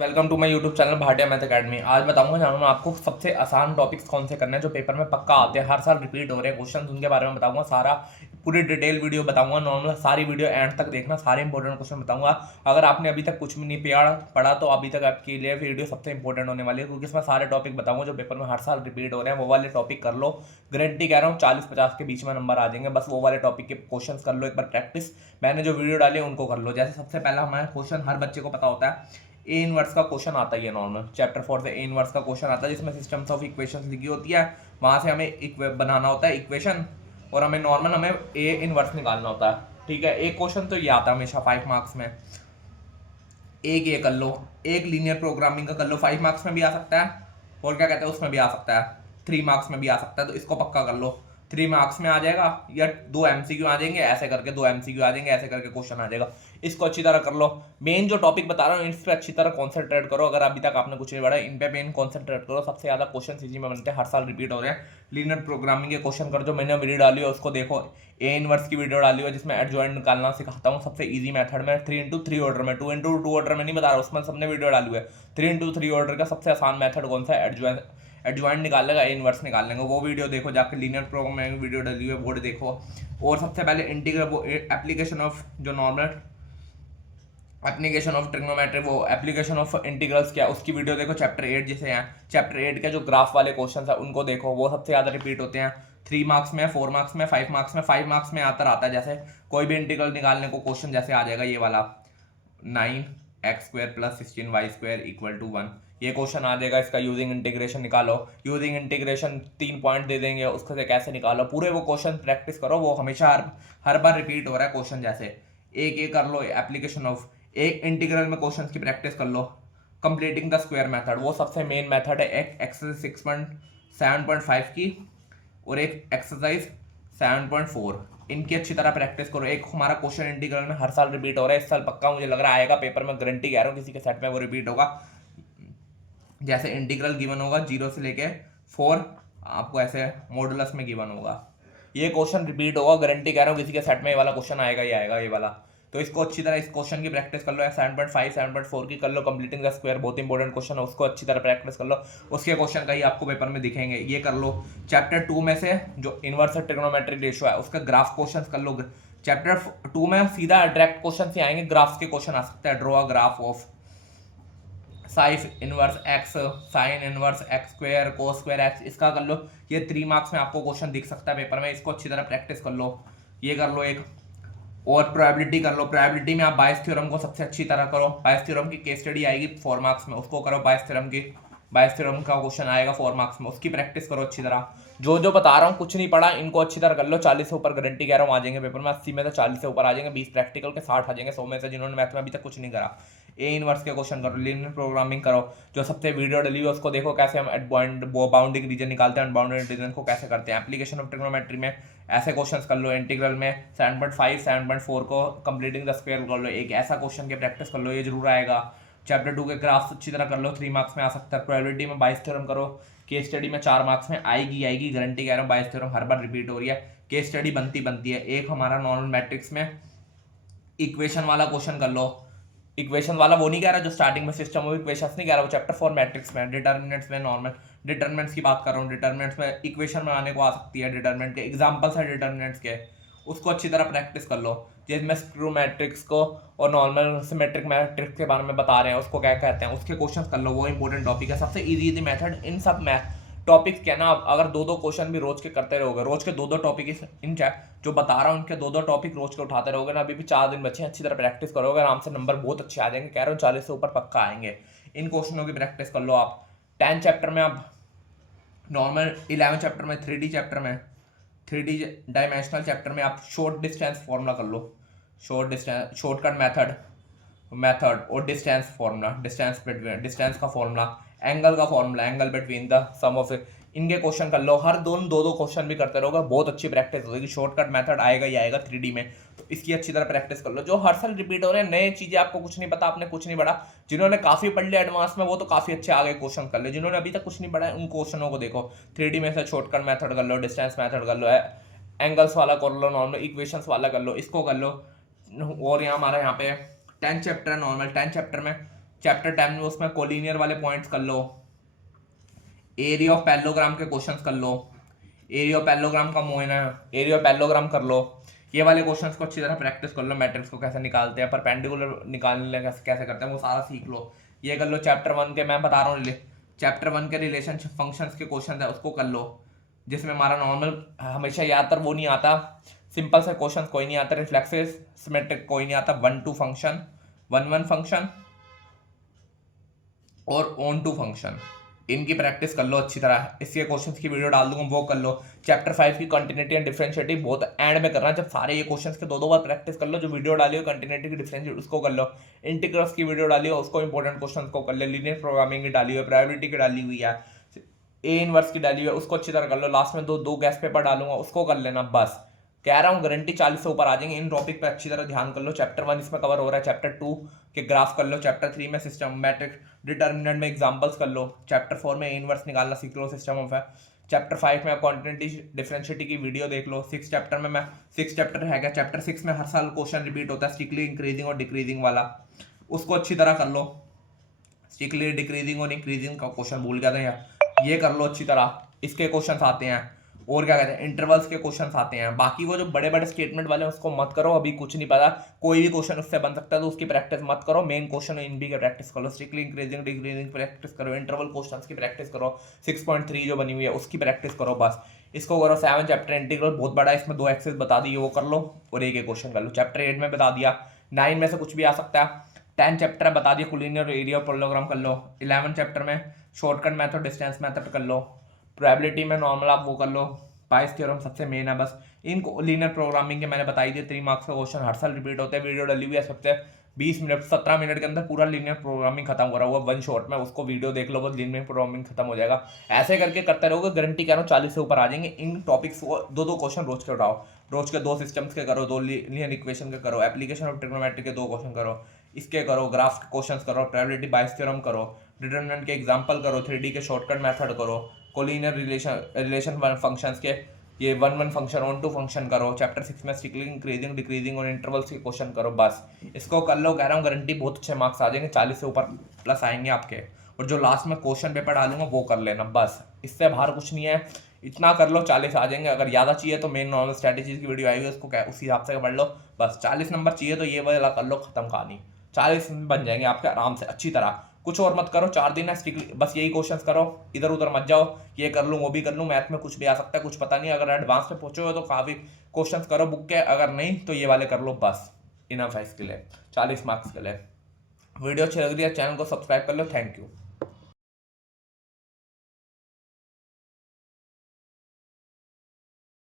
Welcome to my YouTube channel Bhatia math academy. आज बताऊंगा जानूंगा आपको सबसे आसान टॉपिक्स कौन से करने हैं जो पेपर में पक्का आते हैं, हर साल रिपीट हो रहे हैं क्वेश्चन, उनके बारे में बताऊंगा। सारा पूरी डिटेल वीडियो बताऊंगा। नॉर्मल सारी वीडियो एंड तक देखना, सारे इंपॉर्टेंट क्वेश्चन बताऊंगा। अगर आपने अभी तक कुछ भी नहीं पढ़ा तो अभी तक आपके लिए वीडियो सबसे इंपॉर्टेंट होने वाली है, क्योंकि इसमें सारे टॉपिक बताऊंगा जो पेपर में हर साल रिपीट हो रहे हैं। वो वाले टॉपिक कर लो, गारंटी कह रहा हूँ 40-50 के बीच में नंबर आ जाएंगे। बस वो वाले टॉपिक के क्वेश्चन कर लो एक बार प्रैक्टिस। मैंने जो वीडियो डाली है उनको कर लो। जैसे सबसे पहला हमारा क्वेश्चन हर बच्चे को पता होता है, ए इनवर्स का क्वेश्चन आता ही है। नॉर्मल चैप्टर 4 से ए इनवर्स का क्वेश्चन आता है, जिसमें सिस्टम्स ऑफ इक्वेशंस लिखी होती है। वहां से हमें बनाना होता है इक्वेशन, और हमें ए इनवर्स निकालना होता है। ठीक है, एक क्वेश्चन तो ये आता है हमेशा 5 मार्क्स में। एक ये कर लो, एक लीनियर प्रोग्रामिंग का कर लो, 5 मार्क्स में भी आ सकता है, और क्या कहते हैं उसमें भी आ सकता है, 3 मार्क्स में भी आ सकता है। तो इसको पक्का कर लो, 3 मार्क्स में आ जाएगा, या 2 एमसीक्यू आ जाएंगे, ऐसे करके 2 एमसीक्यू आ जाएंगे, ऐसे करके क्वेश्चन आ जाएगा। इसको अच्छी तरह कर लो। मेन जो टॉपिक बता रहा हूँ इस पर अच्छी तरह कॉन्सेंट्रेट करो। अगर अभी तक आपने कुछ नहीं पढ़ा, इन पे मेन कॉन्सेंट्रेट करो। सबसे ज्यादा क्वेश्चन इसी में बनते हैं, हर साल रिपीट हो रहे हैं। लीनियर प्रोग्रामिंग के क्वेश्चन कर, जो मैंने वीडियो डाली है उसको देखो। ए इनवर्स की वीडियो डाली है जिसमें एडजॉइंट निकालना सिखाता हूँ सबसे इजी मेथड में, 3x3 ऑर्डर में। 2x2 ऑर्डर में नहीं बता रहा, उसमें सबने वीडियो डाली है। 3x3 ऑर्डर का सबसे आसान मेथड कौन सा है, एडजॉइंट निकालेगा, ए इनवर्स निकाल लेंगे। वो वीडियो देखो जाके, लीनियर प्रोग्रामिंग में वीडियो डाली हुई है वो देखो। और सबसे पहले इंटीग्रल, वो एप्लीकेशन ऑफ जो नॉर्मल एप्लीकेशन ऑफ ट्रिग्नोमेट्री, वो एप्लीकेशन ऑफ इंटीग्रल्स क्या, उसकी वीडियो देखो। चैप्टर 8 जैसे हैं, चैप्टर 8 के जो ग्राफ वाले क्वेश्चन है उनको देखो, वो सबसे ज़्यादा रिपीट होते हैं। 3 मार्क्स में, 4 मार्क्स में, 5 मार्क्स में। 5 मार्क्स में आता है जैसे कोई भी इंटीग्रल निकालने को क्वेश्चन जैसे आ जाएगा ये वाला, 9x² + 16y² = 1। ये क्वेश्चन आ जाएगा, इसका यूजिंग इंटीग्रेशन निकालो। यूजिंग इंटीग्रेशन 3 पॉइंट दे देंगे, उसको से कैसे निकालो, पूरे वो क्वेश्चन प्रैक्टिस करो। वो हमेशा हर बार रिपीट हो रहा है क्वेश्चन। जैसे एक ये कर लो, एप्लीकेशन ऑफ, एक इंटीग्रल में क्वेश्चन की प्रैक्टिस कर लो। कंप्लीटिंग द स्क्वायर मेथड, वो सबसे मेन मेथड है। एक एक्सरसाइज 6.7.5 की, और एक एक्सरसाइज 7.4, इनकी अच्छी तरह प्रैक्टिस करो। एक हमारा क्वेश्चन इंटीग्रल में हर साल रिपीट हो रहा है, इस साल पक्का मुझे लग रहा है आएगा पेपर में, गारंटी कह रहा हूँ किसी के सेट में वो रिपीट होगा। जैसे इंटीग्रल गिवन होगा 0 से लेके 4, आपको ऐसे मॉडुलस में गिवन होगा, ये क्वेश्चन रिपीट होगा, गारंटी कह रहा हूँ किसी के सेट में ये वाला क्वेश्चन आएगा ही आएगा, ये वाला। तो इसको अच्छी तरह, इस क्वेश्चन की प्रैक्टिस कर लो। 7.5 7.4 की कर लो। कंप्लीटिंग द स्क्वायर बहुत इंपॉर्टेंट क्वेश्चन है, उसको अच्छी तरह प्रैक्टिस कर लो। उसके क्वेश्चन का ही आपको पेपर में दिखेंगे, ये कर लो। चैप्टर 2 में से जो इनवर्स ट्रिग्नोमेट्रिक रेशियो है उसका ग्राफ क्वेश्चन कर लो। चैप्टर 2 में सीधा डायरेक्ट क्वेश्चन से आएंगे, ग्राफ्स के क्वेश्चन आ सकते हैं। Draw a graph of sine inverse x, sine inverse x², cos² x, इसका कर लो। ये 3 मार्क्स में आपको क्वेश्चन दिख सकता है पेपर में, इसको अच्छी तरह प्रैक्टिस कर लो। ये कर लो एक। और प्रोबेबिलिटी कर लो। प्रोबेबिलिटी में आप बायस थ्योरम को सबसे अच्छी तरह करो। बायस थ्योरम की केस स्टडी आएगी 4 मार्क्स में, उसको करो। बायस थ्योरम का क्वेश्चन आएगा 4 मार्क्स में, उसकी प्रैक्टिस करो अच्छी तरह। जो जो बता रहा हूँ कुछ नहीं पढ़ा, इनको अच्छी तरह कर लो। 40 से ऊपर गारंटी कह रहा हूँ आ जाएंगे पेपर में। 80 में से 40 से ऊपर आ जाएंगे, 20 प्रैक्टिकल के, 60 आ जाएंगे 100 में से, जिन्होंने मैथ में अभी तक कुछ नहीं करा। ए इनवर्स के क्वेश्चन करो, लीनियर प्रोग्रामिंग करो। जो सबसे वीडियो डली हुई उसको देखो, कैसे हम बाउंडिंग रीजन निकालते हैं, अनबाउंडेड रीजन को कैसे करते हैं। एप्लीकेशन ऑफ ट्रिग्नोमेट्री में ऐसे क्वेश्चंस कर लो। इंटीग्रल में 7.5 7.4 को कंप्लीटिंग द स्क्वायर कर लो, एक ऐसा क्वेश्चन की प्रैक्टिस कर लो, ये जरूर आएगा। चैप्टर 2 के ग्राफ्स अच्छी तरह कर लो, 3 मार्क्स में आ सकता है। प्रोबेबिलिटी में बायस थ्योरम करो, केस स्टडी में 4 मार्क्स में आएगी, गारंटी कह रहा हूँ। बायस थ्योरम हर बार रिपीट हो रही है, केस स्टडी बनती है। एक हमारा नॉर्मल मैट्रिक्स में इक्वेशन वाला क्वेश्चन कर लो। इक्वेशन वाला वो नहीं कह रहा जो स्टार्टिंग में सिस्टम ऑफ इक्वेशंस नहीं कह रहा, वो चैप्टर 4 मैट्रिक्स में। डिटर्मिनेंट्स में नॉर्मल डिटर्मिनेंट्स की बात कर रहा हूँ। डिटर्मिनेंट्स में इक्वेशन बनाने को आ सकती है, डिटर्मिनेंट के एग्जांपल्स है डिटर्मिनेंट्स के, उसको अच्छी तरह प्रैक्टिस कर लो। जिसमें स्क्रू मैट्रिक्स को और नॉर्मल सिमेट्रिक मैट्रिक्स के बारे में बता रहे हैं, उसको क्या कहते हैं, उसके क्वेश्चन कर लो। वो इंपॉर्टेंट टॉपिक है, सबसे इजी मेथड। इन सब मैथ टॉपिक्स क्या ना, अगर 2-2 क्वेश्चन भी रोज के करते रहोगे, रोज के 2-2 टॉपिक इन जो बता रहा हूँ उनके 2-2 टॉपिक रोज के उठाते रहोगे ना, अभी भी 4 दिन बचे हैं, अच्छी तरह प्रैक्टिस करोगे, आराम से नंबर बहुत अच्छे आ जाएंगे। कह रहा हूँ 40 से ऊपर पक्का आएंगे। इन क्वेश्चनों की प्रैक्टिस कर लो आप। 10 चैप्टर में आप नॉर्मल, 11 चैप्टर में 3D चैप्टर में, 3D डायमेंशनल चैप्टर में आप शॉर्ट डिस्टेंस फॉर्मूला कर लो। शॉर्टकट मेथड और डिस्टेंस फार्मूला, डिस्टेंस का फार्मूला, एंगल का formula, angle between the sum of इनके क्वेश्चन कर लो। हर 2-2 क्वेश्चन भी करते रहोगे, बहुत अच्छी प्रैक्टिस होगी। शॉर्टकट मेथड आएगा ही आएगा 3D में, तो इसकी अच्छी तरह प्रैक्टिस कर लो। जो हर साल रिपीट हो रहे हैं, नए चीजें आपको कुछ नहीं पता, आपने कुछ नहीं पढ़ा। जिन्होंने काफी पढ़ लिया एडवांस में, वो तो काफी अच्छे आगे क्वेश्चन कर ले। जिन्होंने अभी तक कुछ नहीं पढ़ा है, उन क्वेश्चनों को देखो। 3D में से शॉर्टकट मेथड कर लो, डिस्टेंस मेथड कर लो, एंगल्स वाला कर लो, नॉर्मल इक्वेशंस वाला कर लो, इसको कर लो। और यहाँ हमारे यहाँ पे 10 चैप्टर है नॉर्मल। 10 चैप्टर में चैप्टर 10 में उसमें कोलिनियर वाले पॉइंट्स कर लो, एरिया ऑफ पैरेललोग्राम के क्वेश्चंस कर लो, एरिया ऑफ पैरेललोग्राम का मोइन है, एरिया ऑफ पैरेललोग्राम कर लो, ये वाले क्वेश्चंस को अच्छी तरह प्रैक्टिस कर लो, मैट्रिक्स को कैसे निकालते हैं, परपेंडिकुलर निकालने कैसे कैसे करते हैं वो सारा सीख लो, ये कर लो। चैप्टर 1 के मैं बता रहा हूँ, चैप्टर 1 के रिलेशनशिप फंक्शंस के क्वेश्चन है उसको कर लो, जिसमें हमारा नॉर्मल हमेशा याद वो नहीं आता, सिंपल से क्वेश्चन कोई नहीं आता, रिफ्लेक्सिव सिमेट्रिक कोई नहीं आता, 1-2 फंक्शन, 1-1 फंक्शन और ऑन टू फंक्शन, इनकी प्रैक्टिस कर लो अच्छी तरह। इसके क्वेश्चंस की वीडियो डाल दूंगा, वो कर लो। चैप्टर 5 की कंटिन्यूटी एंड डिफरेंशिएटी बहुत एंड में करना, जब सारे ये क्वेश्चंस के दो बार प्रैक्टिस कर लो। जो वीडियो डाली हो कंटिन्यूटी की डिफरेंशिएट उसको कर लो, इंटीग्रल्स की वीडियो डाली हो उसको इंपॉर्टेंट क्वेश्चन को कर ले, लीनियर प्रोग्रामिंग की डाली हो, प्रायोरिटी की डाली हुई है, ए इनवर्स की डाली हुई है उसको अच्छी तरह कर लो। लास्ट में दो गैस पेपर डालूंगा उसको कर लेना, बस कह रहा हूँ गारंटी 40 से ऊपर आ जाएंगे। इन टॉपिक पे अच्छी तरह ध्यान कर लो। चैप्टर 1 इसमें कवर हो रहा है, चैप्टर 2 के ग्राफ कर लो, चैप्टर 3 में सिस्टमैटिक डिटर्मिनेंट में एग्जांपल्स कर लो, चैप्टर 4 में इनवर्स निकालना सीख लो, सिस्टम ऑफ है, चैप्टर 5 में क्वांटिटी डिफरेंशिएटी की वीडियो देख लो, 6 चैप्टर में मैं 6 चैप्टर है क्या, चैप्टर 6 में हर साल क्वेश्चन रिपीट होता है, स्ट्रिक्टली इंक्रीजिंग और डिक्रीजिंग वाला, उसको अच्छी तरह कर लो। स्ट्रिक्टली डिक्रीजिंग और इंक्रीजिंग का क्वेश्चन भूल गया था यार, ये कर लो अच्छी तरह। इसके क्वेश्चन आते हैं, और क्या कहते हैं, इंटरवल्स के क्वेश्चंस आते हैं। बाकी वो जो बड़े बड़े स्टेटमेंट वाले हैं उसको मत करो, अभी कुछ नहीं पता, कोई भी क्वेश्चन उससे बन सकता है तो उसकी प्रैक्टिस मत करो। मेन क्वेश्चन इन भी की प्रैक्टिस करो, स्ट्रिक्टली इंक्रीजिंग डिक्रीजिंग प्रैक्टिस करो, इंटरवल क्वेश्चंस की प्रैक्टिस करो, 6.3 जो बनी हुई है उसकी प्रैक्टिस करो, बस इसको करो। 7 चैप्टर इंटीग्रल बहुत बड़ा है, इसमें 2 एक्सेस बता दी वो कर लो और एक क्वेश्चन कर लो। चैप्टर 8 में बता दिया, 9 में से कुछ भी आ सकता है। 10 चैप्टर बता दिया, कोलिनियर एरिया पैरेललोग्राम कर लो। 11 चैप्टर में शॉर्टकट मेथड डिस्टेंस मेथड कर लो। प्रोबेबिलिटी में नॉर्मल आप वो कर लो, पाइस थ्योरम सबसे मेन है। बस इनको लीनियर प्रोग्रामिंग के मैंने बताई दिए, 3 मार्क्स का क्वेश्चन हर साल रिपीट होते हैं। वीडियो डली हुई है सबसे 20 मिनट 17 मिनट के अंदर पूरा लीनियर प्रोग्रामिंग खत्म करा हुआ 1 शॉट में, उसको वीडियो देख लो, बस लीनियर प्रोग्रामिंग खत्म हो जाएगा। ऐसे करके करते रहोगे, गारंटी कह रहा हूँ 40 से ऊपर आ जाएंगे। इन टॉपिक्स को 2-2 क्वेश्चन रोज के उठाओ, रोज के 2 सिस्टम्स के करो, 2 लीनियर इक्वेशन के करो, एप्लीकेशन ऑफ ट्रिग्नोमेट्री के 2 क्वेश्चन करो, इसके करो, ग्राफ के क्वेश्चंस करो, प्रोबेबिलिटी बाइस थ्योरम करो, डिटरमिनेंट के एग्जांपल करो, 3D के शॉर्टकट मेथड करो, कोलिनियर रिलेशन फंक्शंस के ये 1-1 फंक्शन, ऑन टू फंक्शन करो। चैप्टर 6 में स्ट्रिक्टली इंक्रीजिंग डिक्रीजिंग और इंटरवल्स के क्वेश्चन करो, बस इसको कर लो। कह रहा हूँ गारंटी बहुत अच्छे मार्क्स आ जाएंगे, 40 से ऊपर प्लस आएंगे आपके। और जो लास्ट में क्वेश्चन पेपर डालूंगा वो कर लेना, बस इससे बाहर कुछ नहीं है, इतना कर लो 40 आ जाएंगे। अगर ज़्यादा चाहिए तो मेन नॉर्मल स्ट्रैटेजीज की वीडियो आएगी, उसको क्या उसी हिसाब से पढ़ लो, बस 40 नंबर चाहिए तो ये वाला कर लो, खत्म कहानी। 40 बन जाएंगे आपके आराम से अच्छी तरह। कुछ और मत करो, 4 दिन है स्ट्रिक्टली बस यही क्वेश्चंस करो, इधर उधर मत जाओ, ये कर लूँ वो भी कर लूँ। मैथ में कुछ भी आ सकता है, कुछ पता नहीं। अगर एडवांस में पहुंचे हो तो काफ़ी क्वेश्चंस करो बुक के, अगर नहीं तो ये वाले कर लो, बस इनफ है इसके लिए 40 मार्क्स के लिए। वीडियो अच्छी लग रही है चैनल को सब्सक्राइब कर लो। Thank you.